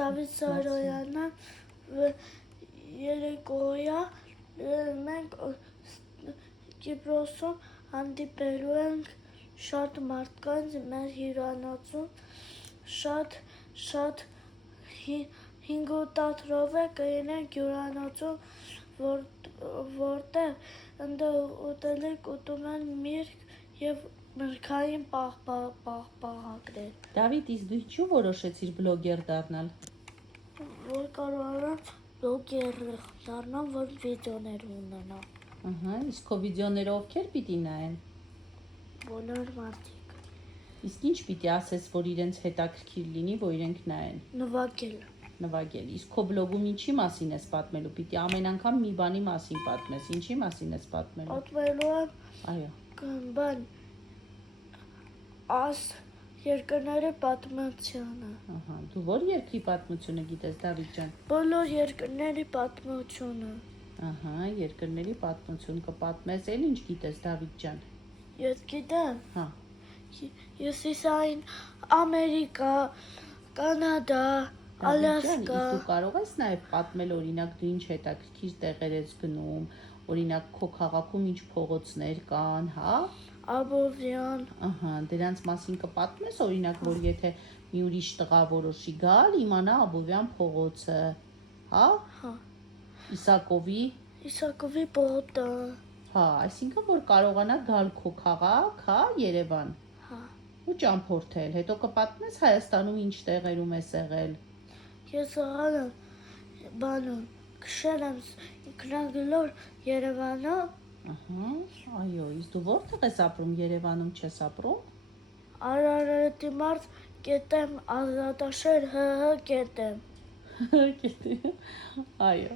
Դավիթ Սարոյանը երեկոյա մենք Կիպրոսում հանդիպելու ենք շատ մարդկանց մեր հյուրանոցում, շատ 5-8 րոպե կլինենք հյուրանոցում, որտեղ ուտելիք ուտում են միրգ և մրգային պաղպաղակներ։ Դավիթ, իսկ դու ինչու որոշեցիր բլոգեր դառնալ։ Որ կարողանամ բլոգեր դառնամ, որ վիդեոներ ունենամ։ Իսկ քո վիդեոները ովքեր պիտի նայեն։ Բոլոր մարդիկ։ Իսկ ինչ պիտի ասես, որ իրենց հետաքրքիր լինի, որ իրենք նայեն։ Նվագել։ Իսկ քո բլոգում ինչի մասին ես պատմելու։ Պիտի ամեն անգամ մի բանի մասին պատմես։ Ինչի մասին ես պատմելու։ Պատմելու եմ Այո։ երկրների պատմությունը։ Դու որ երկրի պատմությունը գիտես, Դավիթ ջան։ Բոլոր երկրների պատմությունը։ Երկրների պատմություն կպատմես, էլ ինչ գիտես, Դավիթ ջան։ Ես գիտեմ։ Հյուսիսային Ամերիկա, Կանադա, Ալյասկա։ Դու կարող ես նաև պատմել, օրինակ, դու ինչ հետաքրքիր տեղեր ես գնում, օրինակ, քո քաղաքում ինչ փողոցներ կան, հա։ Աբովյան։ Դրանց մասին կպատմես, օրինակ, որ եթե մի ուրիշ տղա որոշի գալ, իմանա Աբովյան փողոցը, հա։ Իսակովի պոտը։ Այսինքն, որ կարողանա գալ քո քաղաք, հա, Երևան։ Ու ճամփորդել, հետո կպատմես Հայաստանում ինչ տեղերում ես եղել։ Ես եղել եմ բանում, քշել եմ ինքնագնով Երևանում։ Այո, իսկ դու որտեղ ես ապրում, Երևանում չես ապրում։ Արարատի մարզ կետեմ, Ազատաշեր կետեմ։ Այո։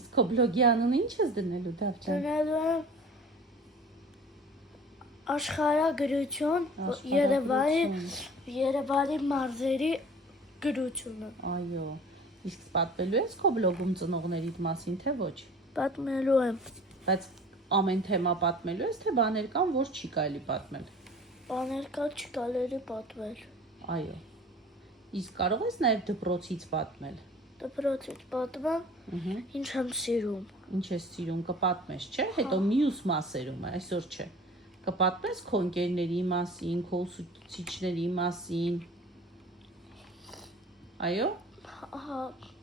Իսկ քո բլոգի անունը ինչ ես դնելու, Դավիթ ջան։ Դնելու եմ աշխարհագրություն, Երևանի մարզերի գրությունը։ Այո։ Իսկ պատմելու ես քո բլոգում ծնողներիդ մասին, թե ոչ։ Պատմելու եմ։ Բայց ամեն թեմա պատմելու ես, թե բաներ կան, որ չի կարելի պատմել։ Բաներ կան, չի կարելի պատմել։ Այո։ Իսկ կարող ես նաև դպրոցից պատմել։ Դպրոցից պատմեմ, ինչ եմ սիրում։ Ինչ ես սիրում, կպատմես, չէ՞։ Հետո մյուս մասերում, այսօր չէ։ Կպատմես քո ընկերների մասին, քո ուսուցիչների մասին։ Այո։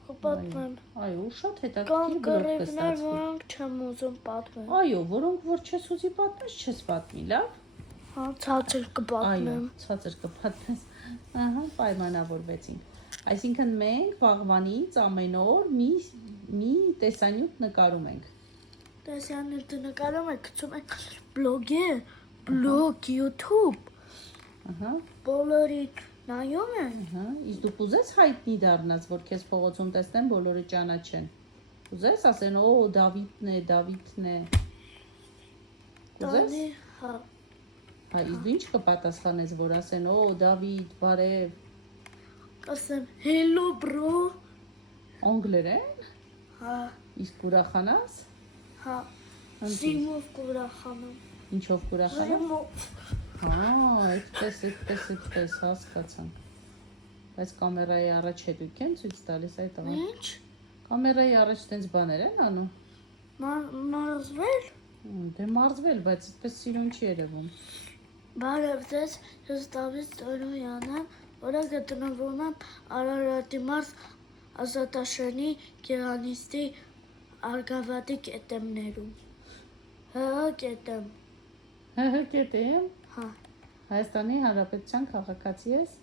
Կպատմեմ։ Այո, շատ հետաքրքիր բլոգ կստացվի։ Որոնք չեմ ուզում պատմել։ Այո, որոնք որ չես ուզի պատմես, չես պատմի, լավ։ Ցածր կպատմեմ։ Այո, ցածր կպատմես։ Պայմանավորվեցինք։ Այսինքն մենք վաղվանից ամեն օր մի տեսանյութ նկարում ենք։ Տեսանյութը նկարում ենք, գցում ենք բլոգ, YouTube։ Բոլորի նայում են։ Իսկ դու կուզես հայտնի դառնաս, որ քեզ փողոցում տեսնեն, բոլորը ճանաչեն։ Կուզես ասեն, օ, Դավիթն է։ Կուզես։ Իսկ դու ինչ կպատասխանես, որ ասեն, օ, Դավիթ, բարև։ Ասեմ, hello bro։ Անգլերեն։ Իսկ կուրախանաս։ Սիմով կուրախանամ։ Ինչով կուրախանաս։ Այդպես հասկացանք։ Բայց կամերայի առաջ հետույք են ցույց տալիս այդ տղան։ Ինչ։ Կամերայի առաջ տենց բաներ են անում։ Մարզվել։ Դե մարզվել, բայց այդպես սիրուն չի երևում։ Բարև ձեզ, ես Դավիթ Սարոյանը, որը գտնվում եմ Արարատի մարզ Ազատաշենի գեղանիստի Արգավատի կետեմներում։ կետեմ։ Կետեմ։ Հայաստանի Հանրապետության քաղաքացի ես։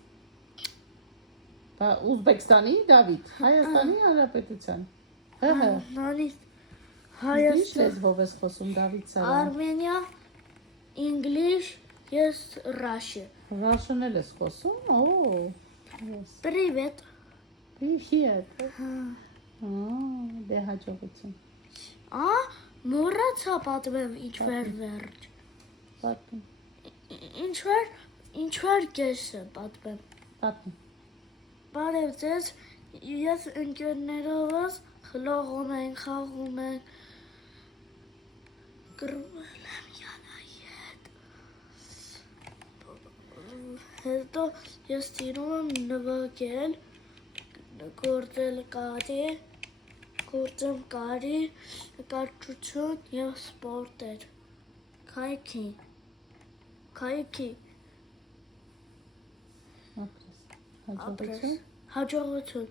Ուզբեկստանի, Դավիթ, Հայաստանի Հանրապետության։ Ինչ լեզվով ես խոսում, Դավիթ Սարոյան։ Armenia, English, yes, Russian։ Russian էլ ես խոսում։ Привет։ Привет։ Դե հաջողություն։ Մոռացա պատմեմ ինչ-որ վերջ։ Պատմում։ Ինչ-որ կեսը պատմեմ։ Պատմում։ Բարև ձեզ, ես ընկերներովս խաղում ենք, գրում եմ Յանայի հետ։ Հետո ես սիրում եմ նվագել, գործել կարի, նկարչություն և սպորտեր, քայքի, Հաջողություն։ հաջողություն,